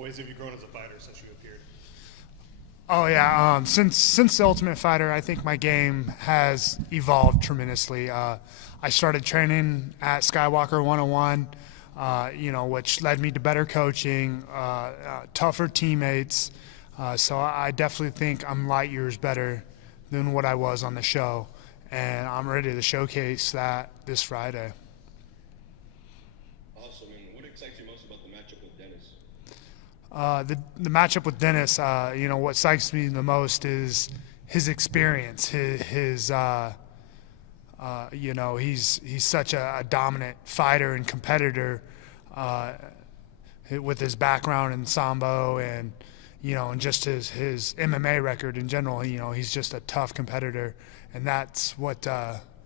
What ways have you grown as a fighter since you appeared? Oh yeah, since the Ultimate Fighter, I think my game has evolved tremendously. I started training at Skywalker 101, which led me to better coaching, tougher teammates. So I definitely think I'm light years better than what I was on the show, and I'm ready to showcase that this Friday. Awesome. And what excites you most about the matchup with Denis? The matchup with Denis, what excites me the most is his experience. He's such a dominant fighter and competitor with his background in Sambo and just his MMA record in general. He's just a tough competitor, and that's what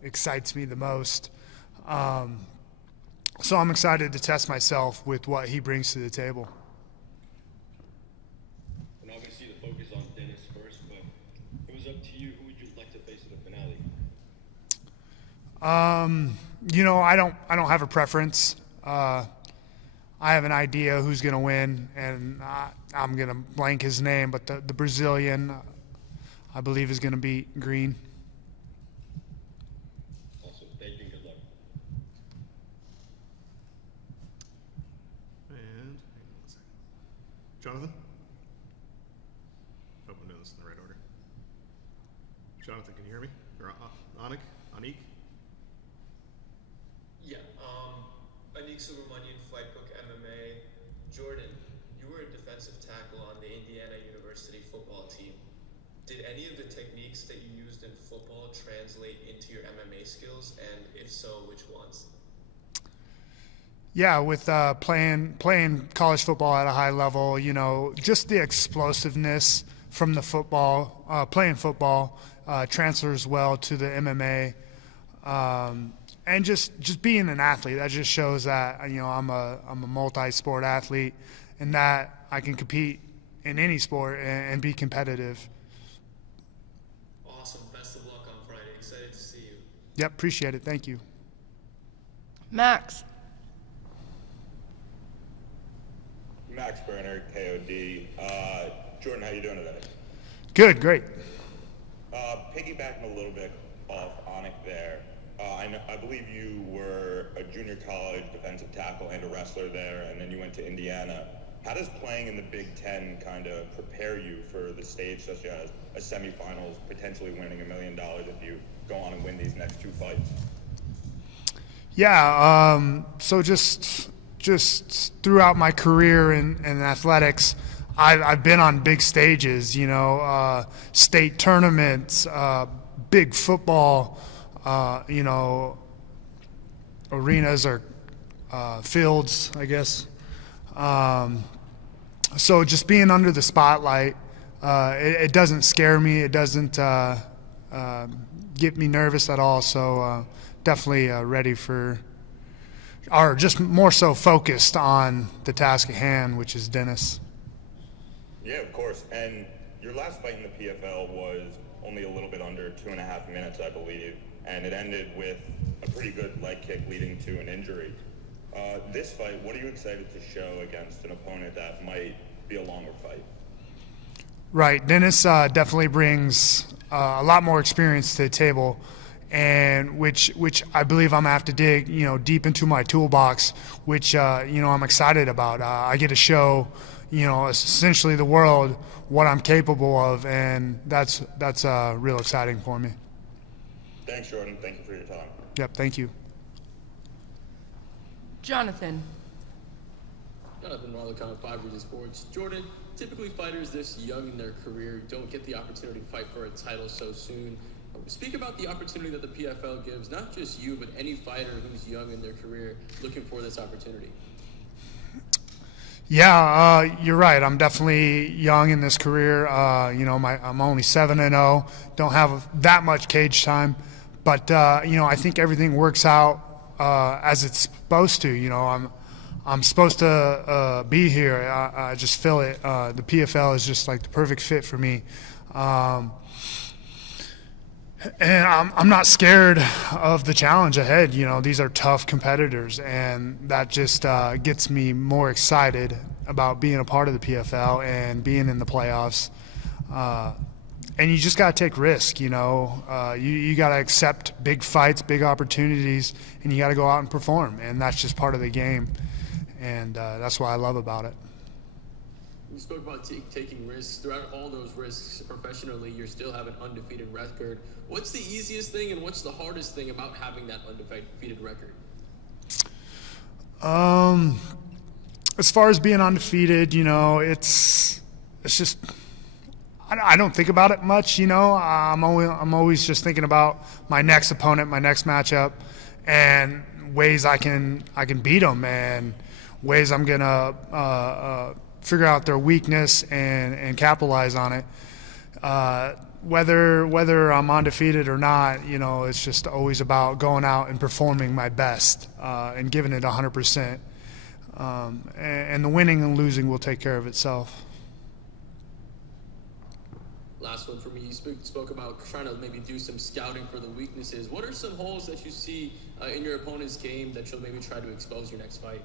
excites me the most. So I'm excited to test myself with what he brings to the table. And obviously the focus on Denis first, but it was up to you. Who would you like to face in the finale? I don't have a preference. I have an idea who's going to win, and I'm going to blank his name, but the Brazilian, I believe, is going to beat Green. Awesome. Thank you and good luck. And hang on a second. Jonathan? Hope I'm doing this in the right order. Jonathan, can you hear me? Or Anik? Yeah, Anik Subramanian, Flight Cook MMA. Jordan, you were a defensive tackle on the Indiana University football team. Did any of the techniques that you used in football translate into your MMA skills, and if so, which ones? Yeah, with playing college football at a high level, just the explosiveness from the football, playing football, transfers well to the MMA. And just being an athlete, that just shows that I'm a multi-sport athlete, and that I can compete in any sport and be competitive. Awesome. Best of luck on Friday. Excited to see you. Yep, appreciate it. Thank you. Max. Max Berner, KOD. Jordan, how you doing today? Good, great. Piggybacking a little bit off Anik there. I believe you were a junior college defensive tackle and a wrestler there, and then you went to Indiana. How does playing in the Big Ten kind of prepare you for the stage, such as a semifinals, potentially winning $1 million if you go on and win these next two fights? Yeah, so just throughout my career in athletics, I've been on big stages, state tournaments, big football, arenas or fields, I guess. So just being under the spotlight, it doesn't scare me. It doesn't get me nervous at all. So definitely ready for, or just more so focused on the task at hand, which is Denis. Yeah, of course. And your last fight in the PFL was only a little bit under 2.5 minutes, I believe, and it ended with a pretty good leg kick leading to an injury. This fight, what are you excited to show against an opponent that might be a longer fight? Right, Denis definitely brings a lot more experience to the table, and which I believe I'm gonna have to dig, deep into my toolbox, which I'm excited about. I get to show, essentially the world what I'm capable of, and that's real exciting for me. Thanks, Jordan. Thank you for your time. Yep, thank you. Jonathan. Jonathan Marlacon, 5 Reasons Sports. Jordan, typically fighters this young in their career don't get the opportunity to fight for a title so soon. Speak about the opportunity that the PFL gives, not just you, but any fighter who's young in their career looking for this opportunity. Yeah, you're right. I'm definitely young in this career. I'm only 7-0. Don't have that much cage time, but I think everything works out as it's supposed to. I'm supposed to be here. I just feel it. The PFL is just like the perfect fit for me. And I'm not scared of the challenge ahead. These are tough competitors, and that just gets me more excited about being a part of the PFL and being in the playoffs. And you just got to take risk, you know. You got to accept big fights, big opportunities, and you got to go out and perform. And that's just part of the game. And that's what I love about it. You spoke about taking risks. Throughout all those risks professionally, you still have an undefeated record. What's the easiest thing and what's the hardest thing about having that undefeated record? As far as being undefeated, you know, it's just I don't think about it much. You know, I'm always just thinking about my next opponent, my next matchup, and ways I can beat them, and ways I'm gonna figure out their weakness and capitalize on it. Whether I'm undefeated or not, you know, it's just always about going out and performing my best and giving it 100%. And the winning and losing will take care of itself. Last one for me. You spoke about trying to maybe do some scouting for the weaknesses. What are some holes that you see in your opponent's game that you'll maybe try to expose your next fight?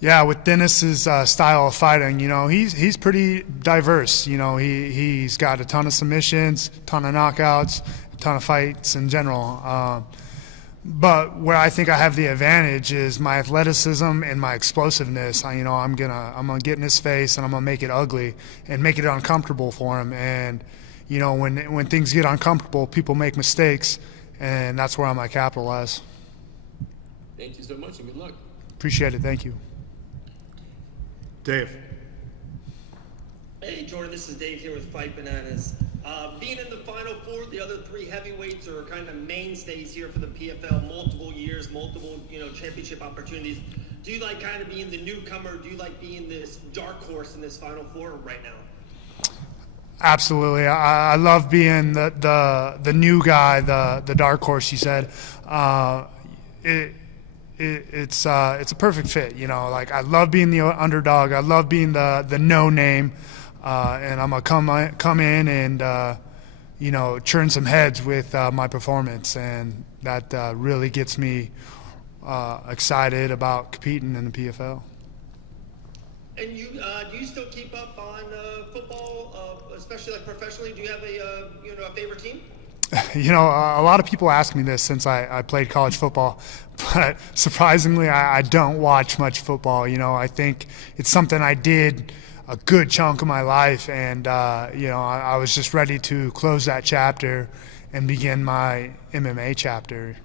Yeah, with Denis's style of fighting, you know, he's pretty diverse. You know, he's got a ton of submissions, a ton of knockouts, a ton of fights in general. But where I think I have the advantage is my athleticism and my explosiveness. I'm gonna get in his face and I'm gonna make it ugly and make it uncomfortable for him. And you know, when things get uncomfortable, people make mistakes, and that's where I'm gonna capitalize. Thank you so much and good luck. Appreciate it. Thank you. Dave. Hey, Jordan, this is Dave here with Fight Bananas. Being in the Final Four, the other three heavyweights are kind of mainstays here for the PFL, multiple years, multiple, championship opportunities. Do you like kind of being the newcomer? Do you like being this dark horse in this Final Four right now? Absolutely. I love being the new guy, the dark horse, you said. It's a perfect fit, you know. Like, I love being the underdog. I love being the no name, and I'm gonna come in and churn some heads with my performance, and that really gets me excited about competing in the PFL. And do you still keep up on football, especially like professionally? Do you have a favorite team? You know, a lot of people ask me this since I played college football, but surprisingly, I don't watch much football. You know, I think it's something I did a good chunk of my life, and I was just ready to close that chapter and begin my MMA chapter.